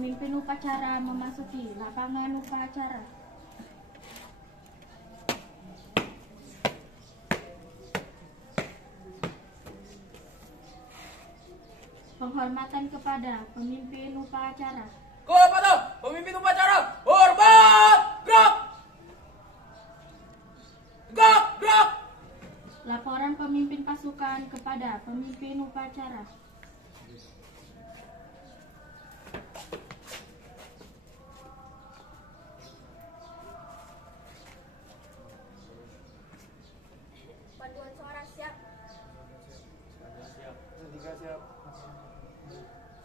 pemimpin upacara memasuki lapangan upacara. Penghormatan kepada pemimpin upacara. Kepada pemimpin upacara, hormat, gerak! Gerak, gerak! Laporan pemimpin pasukan kepada pemimpin upacara. Panduan suara siap. Siap. Tiga siap.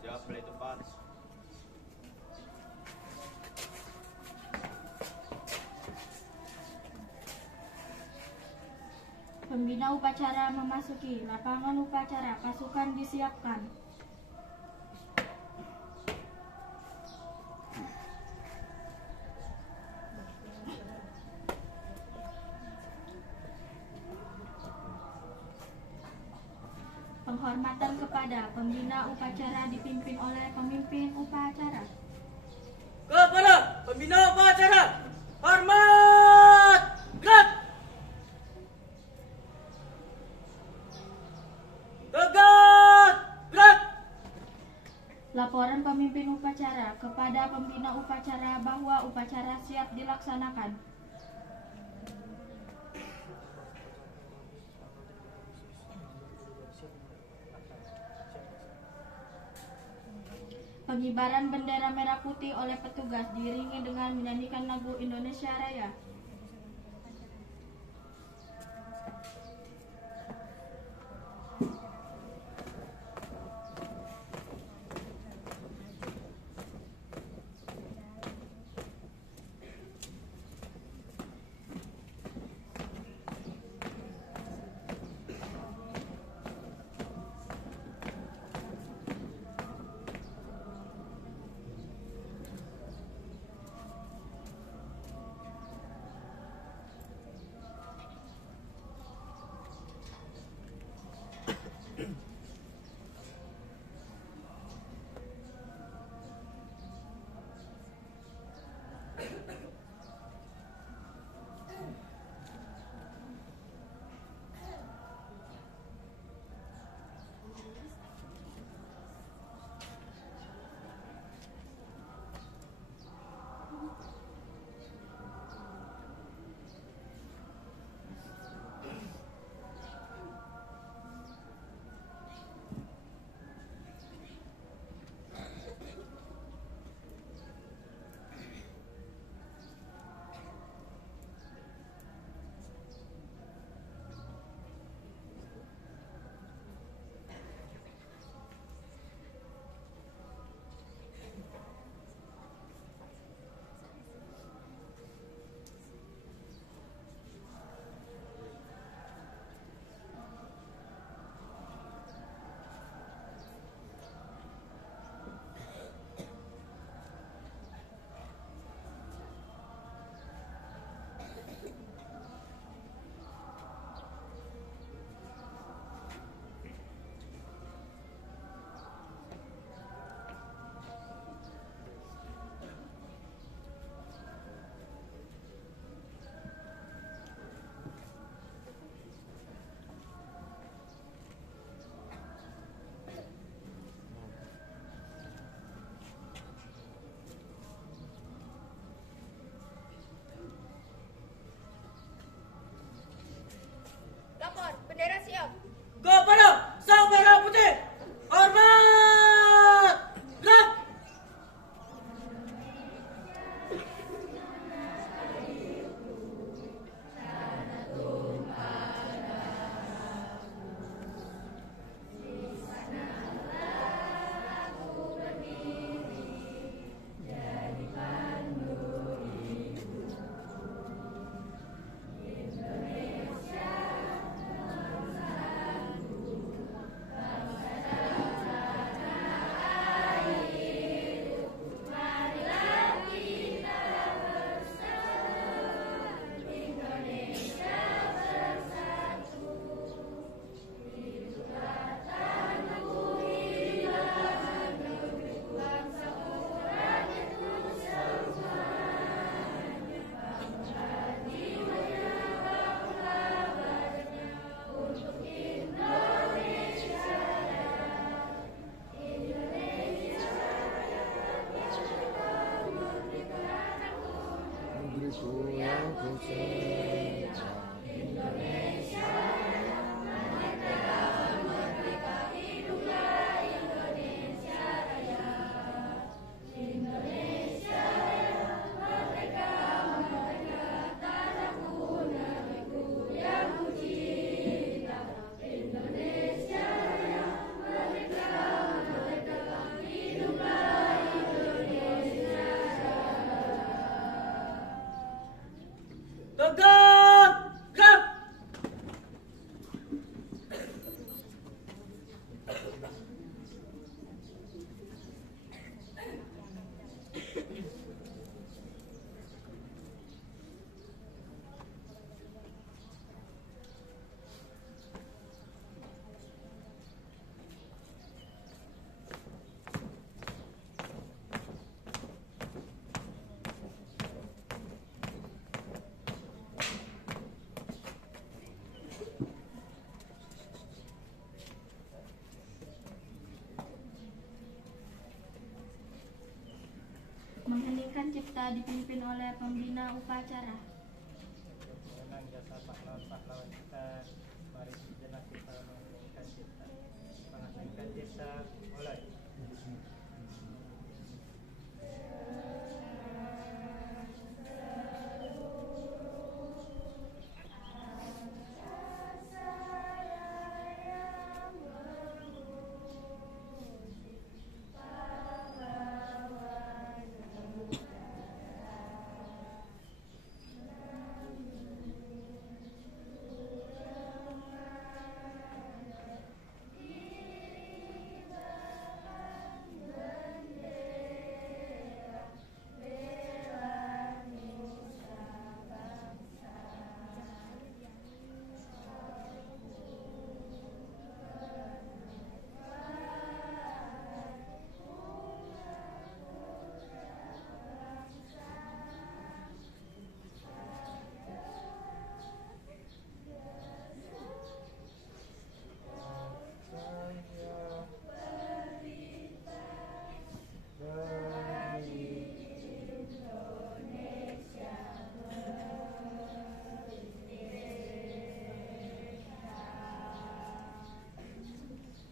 Siap, play tempat. Pembina upacara memasuki lapangan upacara. Pasukan disiapkan. Penghormatan kepada pembina upacara dipimpin oleh pemimpin upacara. Kepada pembina upacara, hormat, gerak! Tegak, gerak! Laporan pemimpin upacara kepada pembina upacara bahwa upacara siap dilaksanakan. Pengibaran bendera merah putih oleh petugas diiringi dengan menyanyikan lagu Indonesia Raya. Lapor, bendera siap. Kepada sang merah putih, hormat, gerak! yang ku cinta. Indonesia yang merdeka, merdeka, hiduplah Indonesia Raya. Indonesia yang merdeka, merdeka, tanahku, negeriku yang ku cinta. Indonesia yang merdeka, merdeka, hiduplah Indonesia Raya. Tegap! Gerak! Mengheningkan cipta dipimpin oleh pembina upacara. Mengenang jasa pahlawan-pahlawan kita, mari sejenak kita mengheningkan cipta. Mengheningkan cipta, mulai.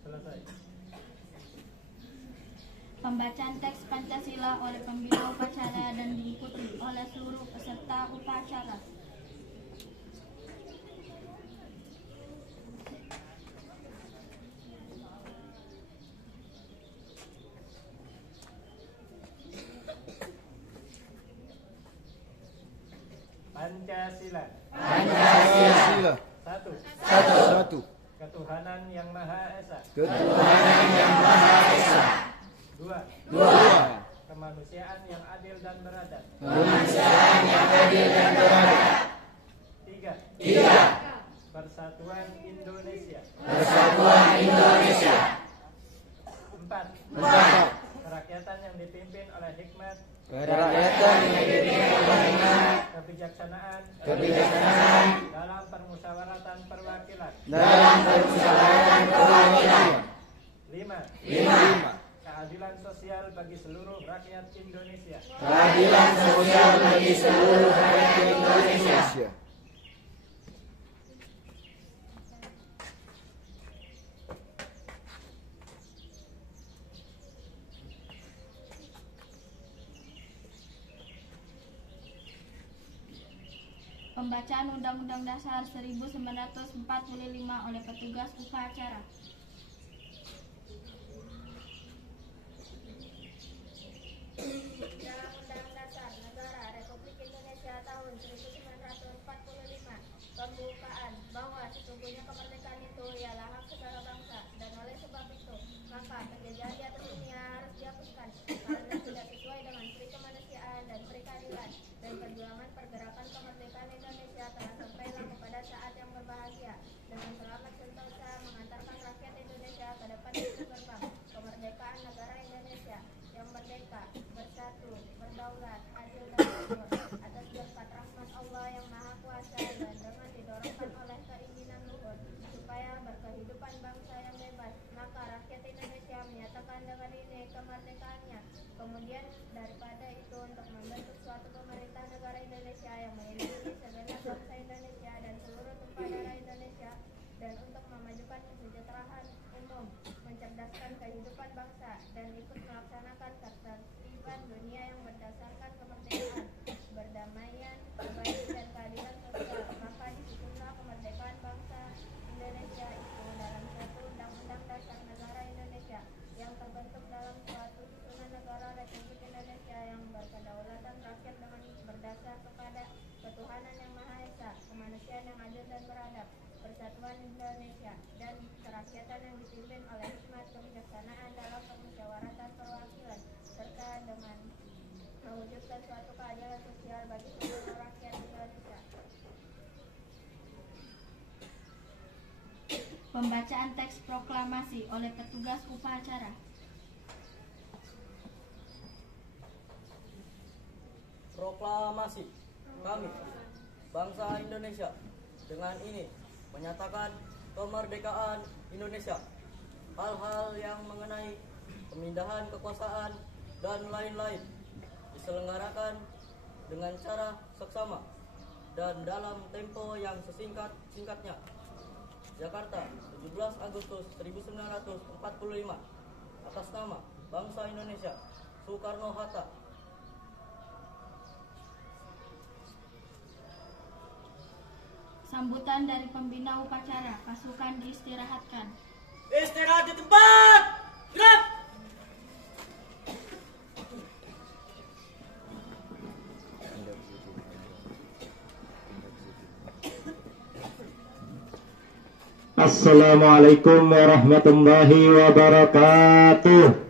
Selesai. Pembacaan teks Pancasila oleh pembina upacara dan diikuti oleh seluruh peserta upacara. Pancasila. Pancasila. Satu. 1. Ketuhanan yang Maha Esa. Ketuhanan yang Maha Esa. 2. 2. Kemanusiaan yang adil dan beradab. Kemanusiaan yang adil dan beradab. 3. Persatuan Indonesia. Persatuan Indonesia. 4. Kerakyatan yang dipimpin oleh hikmat, Kerakyatan yang dipimpin oleh hikmat, kebijaksanaan dalam permusyawaratan perwakilan. dalam permusyawaratan perwakilan. 5. Keadilan sosial bagi seluruh rakyat Indonesia. Keadilan sosial bagi seluruh rakyat Indonesia. Pembacaan Undang-Undang Dasar 1945 oleh petugas upacara. Dalam Undang Dasar Negara Republik Indonesia tahun 1945, pembukaan bahwa sesungguhnya kemerdekaan itu ialah hak segala bangsa, dan oleh sebab itu maka penjajahan di atas dunia harus dihapuskan karena tidak sesuai dengan peri kemanusiaan dan peri keadilan, dan perjuangan pergerakan kemerdekaan Indonesia telah sampailah kepada saat yang berbahagia dengan selamat sentosa mengantarkan rakyat Indonesia ke depan dengan gerbang kemerdekaan negara Indonesia yang merdeka, bersatu, berdaulat, adil dan makmur atas berkat rahmat Allah yang Maha Kuasa, dan dengan didorongkan oleh keinginan luhur supaya berkehidupan bangsa yang bebas, maka rakyat Indonesia menyatakan dengan ini kemerdekaannya. Kemudian daripada itu untuk membentuk suatu pemerintah negara Indonesia Indonesia yang melindungi segenap bangsa Indonesia dan seluruh tumpah darah Indonesia, dan untuk memajukan kesejahteraan umum, mencerdaskan kehidupan bangsa, dan ikut melaksanakan ketertiban dunia yang berdasarkan kemerdekaan, perdamaian, kebajikan, dan keadilan sosial. Maka disitulah kemerdekaan bangsa Indonesia itu dalam suatu undang-undang dasar negara Indonesia yang terbentuk dalam suatu susunan negara Republik Indonesia yang berkedaulatan rakyat dengan berdasar kepada ketuhanan yang Maha Esa, kemanusiaan yang adil dan beradab, persatuan Indonesia, dan kerakyatan yang dipimpin oleh hikmat kebijaksanaan dalam permusyawaratan perwakilan, serta dengan mewujudkan suatu keadilan sosial bagi seluruh rakyat Indonesia. Pembacaan teks proklamasi oleh petugas upacara. Proklamasi kami, bangsa Indonesia, dengan ini menyatakan kemerdekaan Indonesia. Hal-hal yang mengenai pemindahan kekuasaan dan lain-lain diselenggarakan dengan cara seksama dan dalam tempo yang sesingkat-singkatnya. Jakarta, 17 Agustus 1945. Atas nama bangsa Indonesia, Soekarno-Hatta. Sambutan dari pembina upacara, pasukan diistirahatkan. Istirahat di tempat. Gerak. Assalamualaikum warahmatullahi wabarakatuh.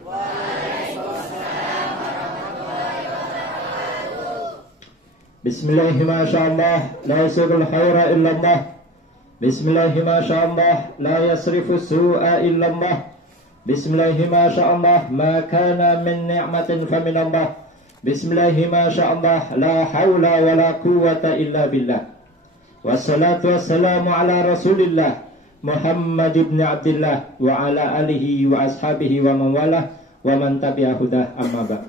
Bismillahi ma sya'allah la yasirul khaira illallah. Bismillahi ma sya'allah la yasrifu su'a illallah. Bismillahi ma sya'allah ma kana min ni'matin faminallah. Bismillahi ma sya'allah la hawla wa la quwwata illa billah. Wassalatu wassalamu ala rasulillah Muhammad ibn Abdullah wa ala alihi wa ashabihi wa man walah wa man tabi'ah hudah, amma ba'd.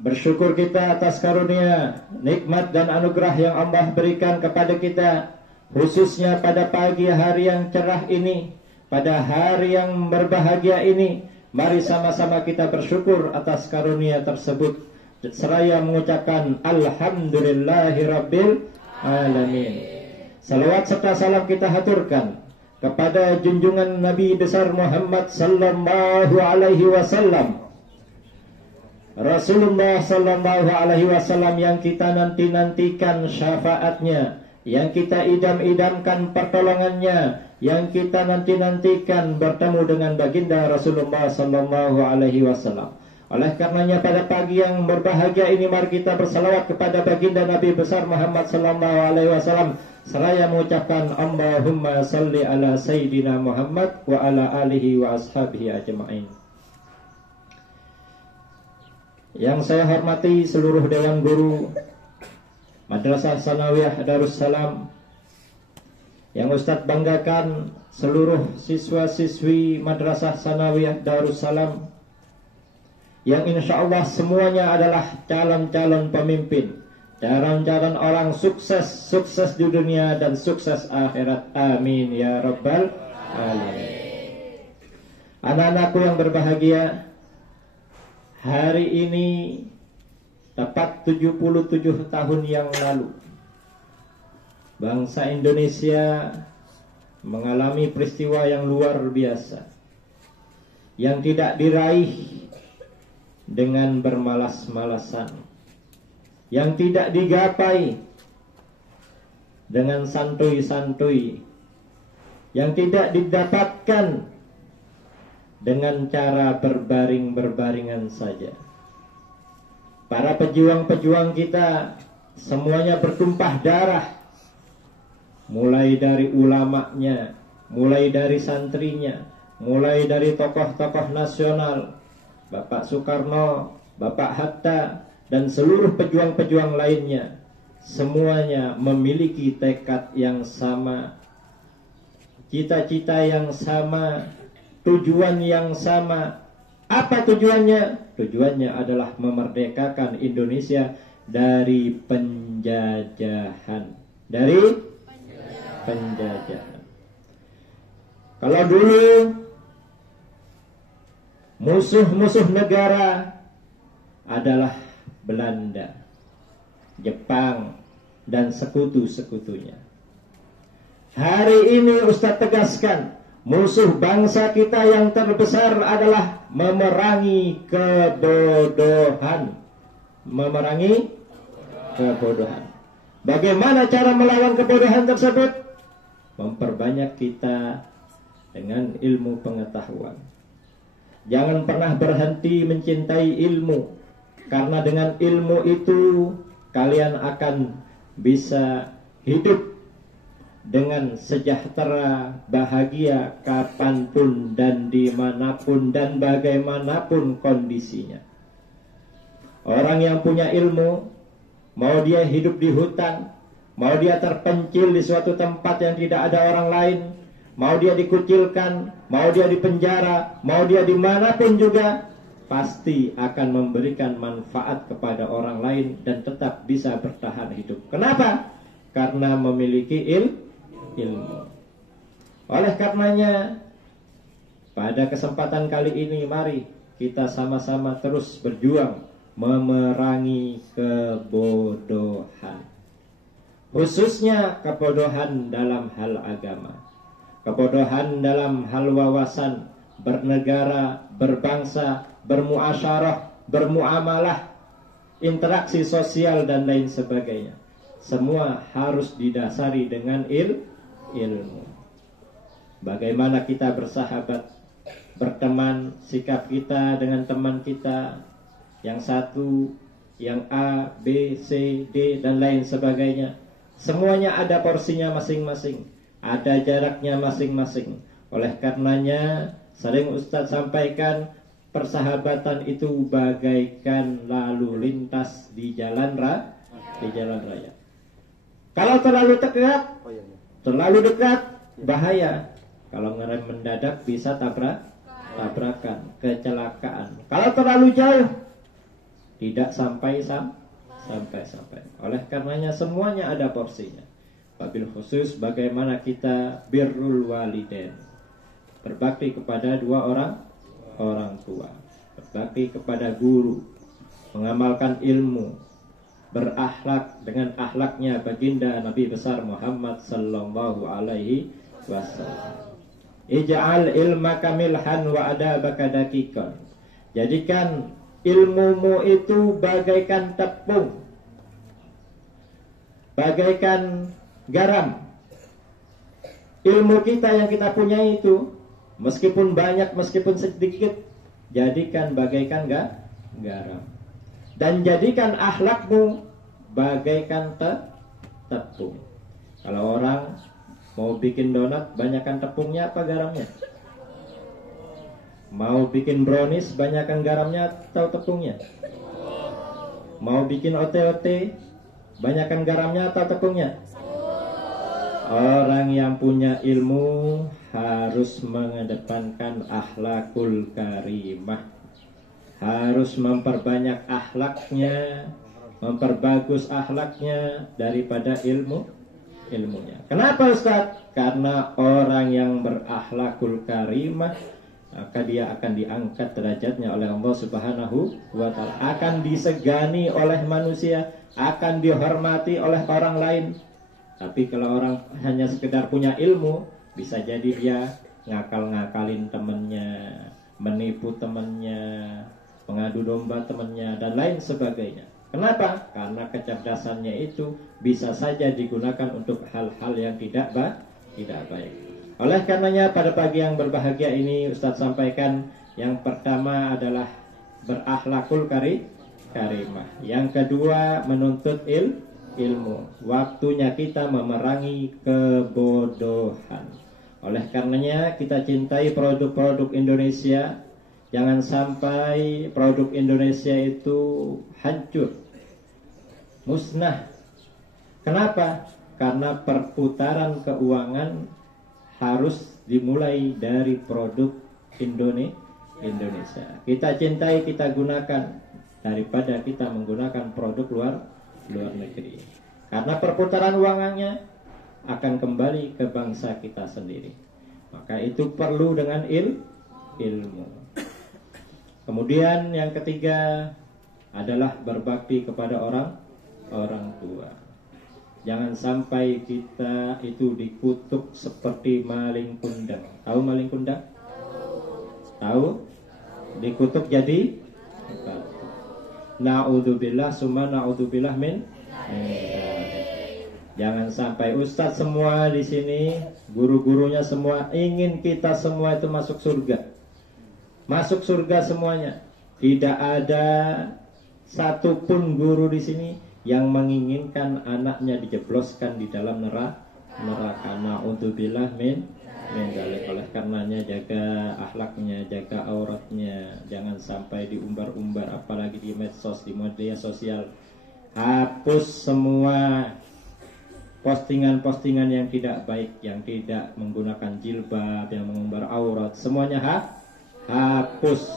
Bersyukur kita atas karunia, nikmat dan anugerah yang Allah berikan kepada kita, khususnya pada pagi hari yang cerah ini, pada hari yang berbahagia ini. Mari sama-sama kita bersyukur atas karunia tersebut, seraya mengucapkan Alhamdulillahirabbil alamin. Salawat serta salam kita haturkan kepada junjungan Nabi besar Muhammad sallallahu alaihi wasallam, Rasulullah sallallahu alaihi wasallam yang kita nanti-nantikan syafaatnya, yang kita idam-idamkan pertolongannya, yang kita nanti-nantikan bertemu dengan baginda Rasulullah sallallahu alaihi wasallam. Oleh karenanya pada pagi yang berbahagia ini mari kita bersalawat kepada baginda Nabi besar Muhammad sallallahu alaihi wasallam seraya mengucapkan Allahumma salli ala sayyidina Muhammad wa ala alihi wa ashabihi ajma'in. Yang saya hormati seluruh dewan guru Madrasah Sanawiyah Darussalam, yang Ustadz banggakan seluruh siswa-siswi Madrasah Sanawiyah Darussalam, yang insya Allah semuanya adalah calon-calon pemimpin, calon-calon orang sukses di dunia dan sukses akhirat. Amin ya rabbal alamin. Anak-anakku yang berbahagia, hari ini tepat 77 tahun yang lalu bangsa Indonesia mengalami peristiwa yang luar biasa, yang tidak diraih dengan bermalas-malasan, yang tidak digapai dengan santuy-santuy, yang tidak didapatkan dengan cara berbaring-berbaringan saja. Para pejuang-pejuang kita semuanya bertumpah darah, mulai dari ulamanya, mulai dari santrinya, mulai dari tokoh-tokoh nasional, Bapak Soekarno, Bapak Hatta, dan seluruh pejuang-pejuang lainnya. Semuanya memiliki tekad yang sama, cita-cita yang sama, tujuan yang sama. Apa tujuannya? Tujuannya adalah memerdekakan Indonesia dari penjajahan. Dari penjajahan. Kalau dulu musuh-musuh negara adalah Belanda, Jepang, dan sekutu-sekutunya. Hari ini Ustadz tegaskan, musuh bangsa kita yang terbesar adalah memerangi kebodohan. Memerangi kebodohan. Bagaimana cara melawan kebodohan tersebut? Memperbanyak kita dengan ilmu pengetahuan. Jangan pernah berhenti mencintai ilmu, karena dengan ilmu itu kalian akan bisa hidup dengan sejahtera, bahagia kapanpun dan dimanapun dan bagaimanapun kondisinya. Orang yang punya ilmu, mau dia hidup di hutan, mau dia terpencil di suatu tempat yang tidak ada orang lain, mau dia dikucilkan, mau dia dipenjara, mau dia dimanapun juga, pasti akan memberikan manfaat kepada orang lain dan tetap bisa bertahan hidup. Kenapa? Karena memiliki ilmu. Oleh karenanya, pada kesempatan kali ini mari kita sama-sama terus berjuang memerangi kebodohan. Khususnya kebodohan dalam hal agama. Kebodohan dalam hal wawasan, bernegara, berbangsa, bermuasyarah, bermuamalah, interaksi sosial dan lain sebagainya. Semua harus didasari dengan ilmu. Bagaimana kita bersahabat, berteman, sikap kita dengan teman kita, yang satu, yang A, B, C, D, dan lain sebagainya. Semuanya ada porsinya masing-masing, ada jaraknya masing-masing. Oleh karenanya, sering Ustadz sampaikan, persahabatan itu bagaikan lalu lintas di jalan raya. Kalau terlalu dekat, bahaya. Kalau ngerem mendadak bisa tabrakan, kecelakaan. Kalau terlalu jauh, tidak sampai. Oleh karenanya semuanya ada porsinya. Wabil khusus bagaimana kita birrul walidain, berbakti kepada dua orang tua, berbakti kepada guru, mengamalkan ilmu, berakhlak dengan akhlaknya baginda Nabi besar Muhammad sallallahu alaihi wasallam. Ij'al ilmaka milhan wa adabaka daqiqan. Jadikan ilmumu itu bagaikan tepung, bagaikan garam. Ilmu kita yang kita punya itu, meskipun banyak, meskipun sedikit, jadikan bagaikan garam. Dan jadikan akhlakmu bagaikan tepung. Kalau orang mau bikin donat, banyakkan tepungnya apa garamnya? Mau bikin brownies, banyakkan garamnya atau tepungnya? Mau bikin ote-ote, banyakkan garamnya atau tepungnya? Orang yang punya ilmu harus mengedepankan akhlakul karimah, harus memperbanyak akhlaknya, memperbagus akhlaknya daripada ilmunya. Kenapa Ustaz? Karena orang yang berakhlakul karimah, maka dia akan diangkat derajatnya oleh Allah Subhanahu wa ta'ala, akan disegani oleh manusia, akan dihormati oleh orang lain. Tapi kalau orang hanya sekedar punya ilmu, bisa jadi dia ngakal-ngakalin temennya, menipu temennya, mengadu domba temennya, dan lain sebagainya. Kenapa? Karena kecerdasannya itu bisa saja digunakan untuk hal-hal yang tidak baik. Oleh karenanya pada pagi yang berbahagia ini Ustadz sampaikan, yang pertama adalah berakhlakul karimah. Yang kedua menuntut ilmu. Waktunya kita memerangi kebodohan. Oleh karenanya kita cintai produk-produk Indonesia. Jangan sampai produk Indonesia itu hancur, musnah. Kenapa? Karena perputaran keuangan harus dimulai dari produk Indonesia. Kita cintai, kita gunakan, daripada kita menggunakan produk luar negeri. Karena perputaran uangnya akan kembali ke bangsa kita sendiri. Maka itu perlu dengan ilmu. Kemudian yang ketiga adalah berbakti kepada orang tua. Jangan sampai kita itu dikutuk seperti maling kundang. Tahu maling kundang? Tahu? Dikutuk jadi na'udzubillah summa na'udzubillah min. Jangan sampai ustadz semua di sini, guru-gurunya semua ingin kita semua itu masuk surga. Masuk surga semuanya. Tidak ada satupun guru di sini yang menginginkan anaknya dijebloskan di dalam neraka. Na'udzubillah min dzalik. Oleh karenanya jaga akhlaknya, jaga auratnya, jangan sampai diumbar-umbar, apalagi di medsos, di media sosial. Hapus semua postingan-postingan yang tidak baik, yang tidak menggunakan jilbab, yang mengumbar aurat, semuanya hapus.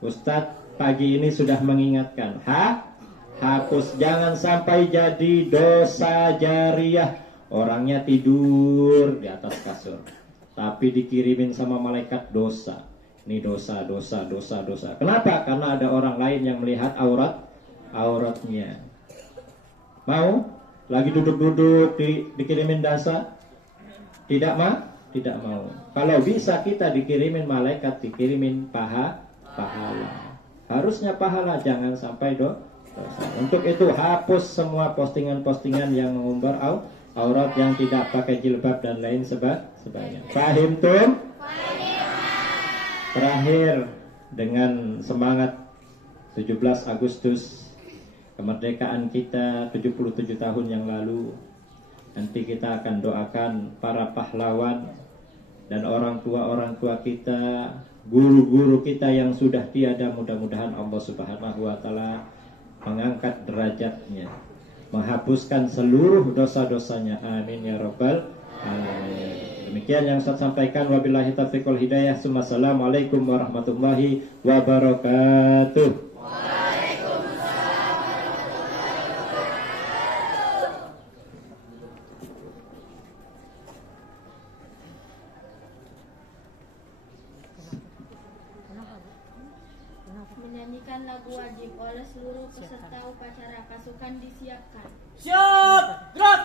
Ustadz pagi ini sudah mengingatkan, hapus, jangan sampai jadi dosa jariah. Orangnya tidur di atas kasur, tapi dikirimin sama malaikat dosa. Ini dosa. Kenapa? Karena ada orang lain yang melihat auratnya. Mau? Lagi duduk-duduk dikirimin dosa? Tidak mau. Kalau bisa kita dikirimin malaikat, dikirimin pahala. Harusnya pahala, jangan sampai dosa. Untuk itu hapus semua postingan-postingan yang mengumbar aurat, yang tidak pakai jilbab dan lain sebagainya. Fahim tum? Terakhir, dengan semangat 17 Agustus kemerdekaan kita 77 tahun yang lalu, nanti kita akan doakan para pahlawan dan orang tua kita, guru-guru kita yang sudah tiada. Mudah-mudahan Allah Subhanahu wa taala mengangkat derajatnya, menghapuskan seluruh dosa-dosanya. Amin ya rabbal alamin. Demikian yang saya sampaikan. Wabillahi taufiq wal hidayah. Assalamualaikum warahmatullahi wabarakatuh. Menyanyikan lagu wajib oleh seluruh peserta upacara. Pasukan disiapkan. Siap, gerak.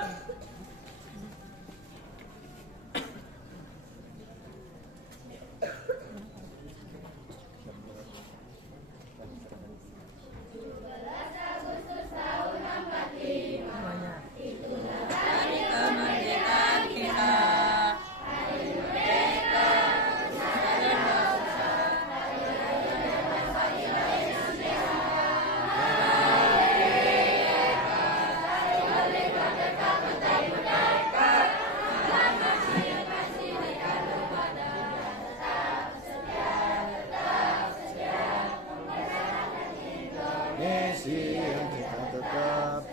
Misi yang kita tetap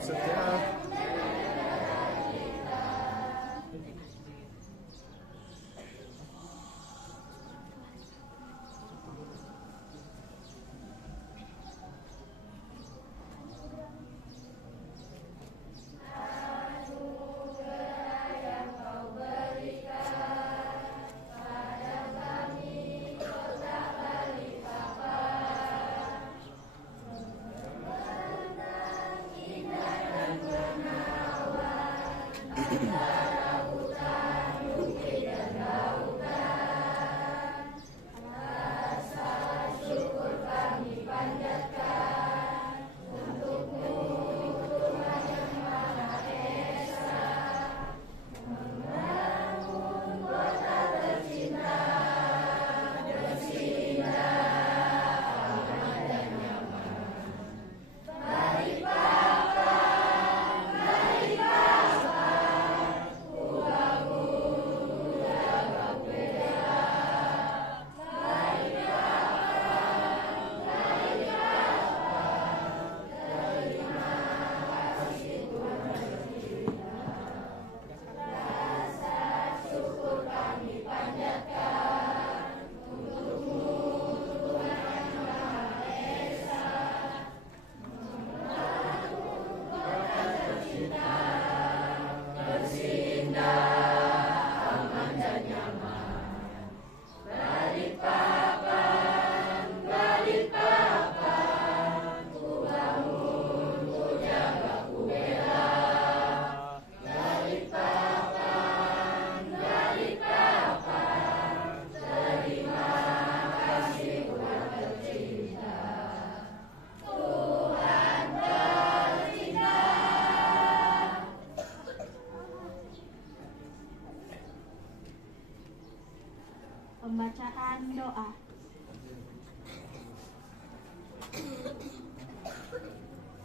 setia.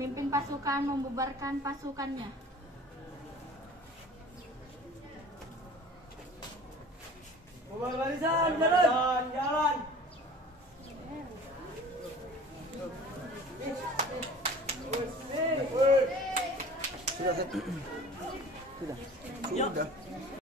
memimpin pasukan membubarkan pasukannya. Bubar barisan, jalan. Jalan. Sudah.